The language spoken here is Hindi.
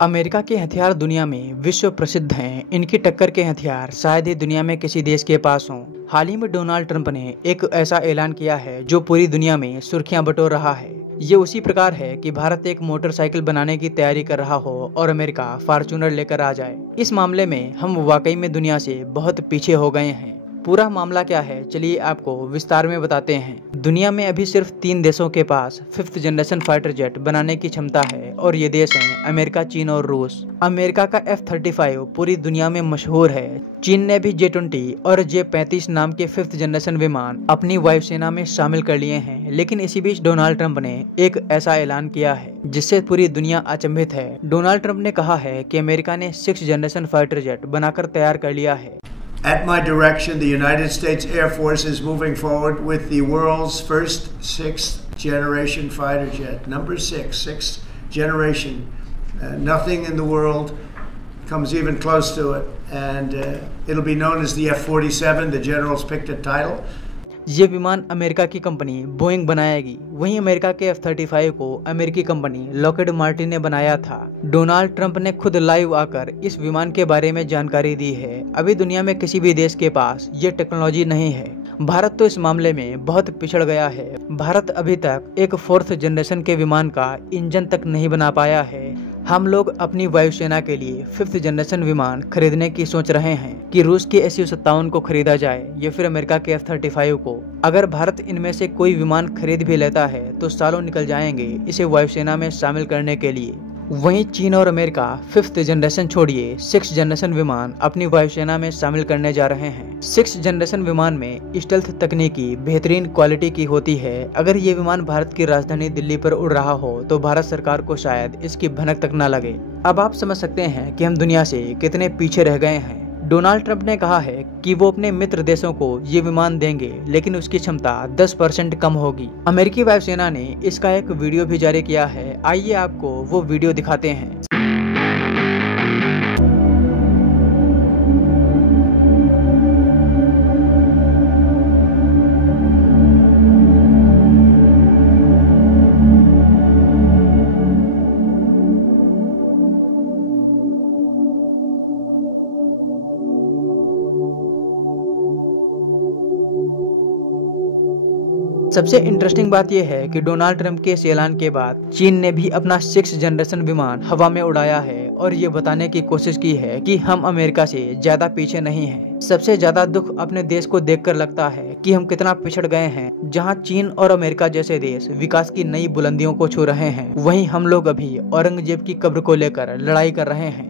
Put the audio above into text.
अमेरिका के हथियार दुनिया में विश्व प्रसिद्ध हैं। इनकी टक्कर के हथियार शायद ही दुनिया में किसी देश के पास हों। हाल ही में डोनाल्ड ट्रंप ने एक ऐसा ऐलान किया है जो पूरी दुनिया में सुर्खियां बटोर रहा है। ये उसी प्रकार है कि भारत एक मोटरसाइकिल बनाने की तैयारी कर रहा हो और अमेरिका फॉर्च्यूनर लेकर आ जाए। इस मामले में हम वाकई में दुनिया से बहुत पीछे हो गए हैं। पूरा मामला क्या है, चलिए आपको विस्तार में बताते हैं। दुनिया में अभी सिर्फ 3 देशों के पास 5th जनरेशन फाइटर जेट बनाने की क्षमता है और ये देश हैं अमेरिका, चीन और रूस। अमेरिका का F-35 पूरी दुनिया में मशहूर है। चीन ने भी J-20 और J-35 नाम के 5th जनरेशन विमान अपनी वायुसेना में शामिल कर लिए हैं। लेकिन इसी बीच डोनाल्ड ट्रंप ने एक ऐसा ऐलान किया है जिससे पूरी दुनिया अचंभित है। डोनाल्ड ट्रंप ने कहा है कि अमेरिका ने 6th जनरेशन फाइटर जेट बनाकर तैयार कर लिया है। At my direction, the United States Air Force is moving forward with the world's first 6th generation fighter jet. Number 6, 6th generation. Nothing in the world comes even close to it. And it'll be known as the F-47. The generals picked a title. ये विमान अमेरिका की कंपनी बोइंग बनाएगी। वहीं अमेरिका के F-35 को अमेरिकी कंपनी लॉकहीड मार्टिन ने बनाया था। डोनाल्ड ट्रंप ने खुद लाइव आकर इस विमान के बारे में जानकारी दी है। अभी दुनिया में किसी भी देश के पास ये टेक्नोलॉजी नहीं है। भारत तो इस मामले में बहुत पिछड़ गया है। भारत अभी तक एक 4th जनरेशन के विमान का इंजन तक नहीं बना पाया है। हम लोग अपनी वायुसेना के लिए 5th जनरेशन विमान खरीदने की सोच रहे हैं कि रूस के Su-57 को खरीदा जाए या फिर अमेरिका के F-35 को। अगर भारत इनमें से कोई विमान खरीद भी लेता है तो सालों निकल जाएंगे इसे वायुसेना में शामिल करने के लिए। वहीं चीन और अमेरिका 5th जनरेशन छोड़िए 6th जनरेशन विमान अपनी वायुसेना में शामिल करने जा रहे हैं। 6th जनरेशन विमान में स्टेल्थ तकनीकी बेहतरीन क्वालिटी की होती है। अगर ये विमान भारत की राजधानी दिल्ली पर उड़ रहा हो तो भारत सरकार को शायद इसकी भनक तक न लगे। अब आप समझ सकते हैं कि हम दुनिया से कितने पीछे रह गए हैं। डोनाल्ड ट्रंप ने कहा है कि वो अपने मित्र देशों को ये विमान देंगे, लेकिन उसकी क्षमता 10% कम होगी। अमेरिकी वायुसेना ने इसका एक वीडियो भी जारी किया है। आइए आपको वो वीडियो दिखाते हैं। सबसे इंटरेस्टिंग बात यह है कि डोनाल्ड ट्रंप के इस ऐलान के बाद चीन ने भी अपना 6th जनरेशन विमान हवा में उड़ाया है और ये बताने की कोशिश की है कि हम अमेरिका से ज्यादा पीछे नहीं हैं। सबसे ज्यादा दुख अपने देश को देखकर लगता है कि हम कितना पिछड़ गए हैं। जहां चीन और अमेरिका जैसे देश विकास की नई बुलंदियों को छू रहे हैं, वहीं हम लोग अभी औरंगजेब की कब्र को लेकर लड़ाई कर रहे हैं।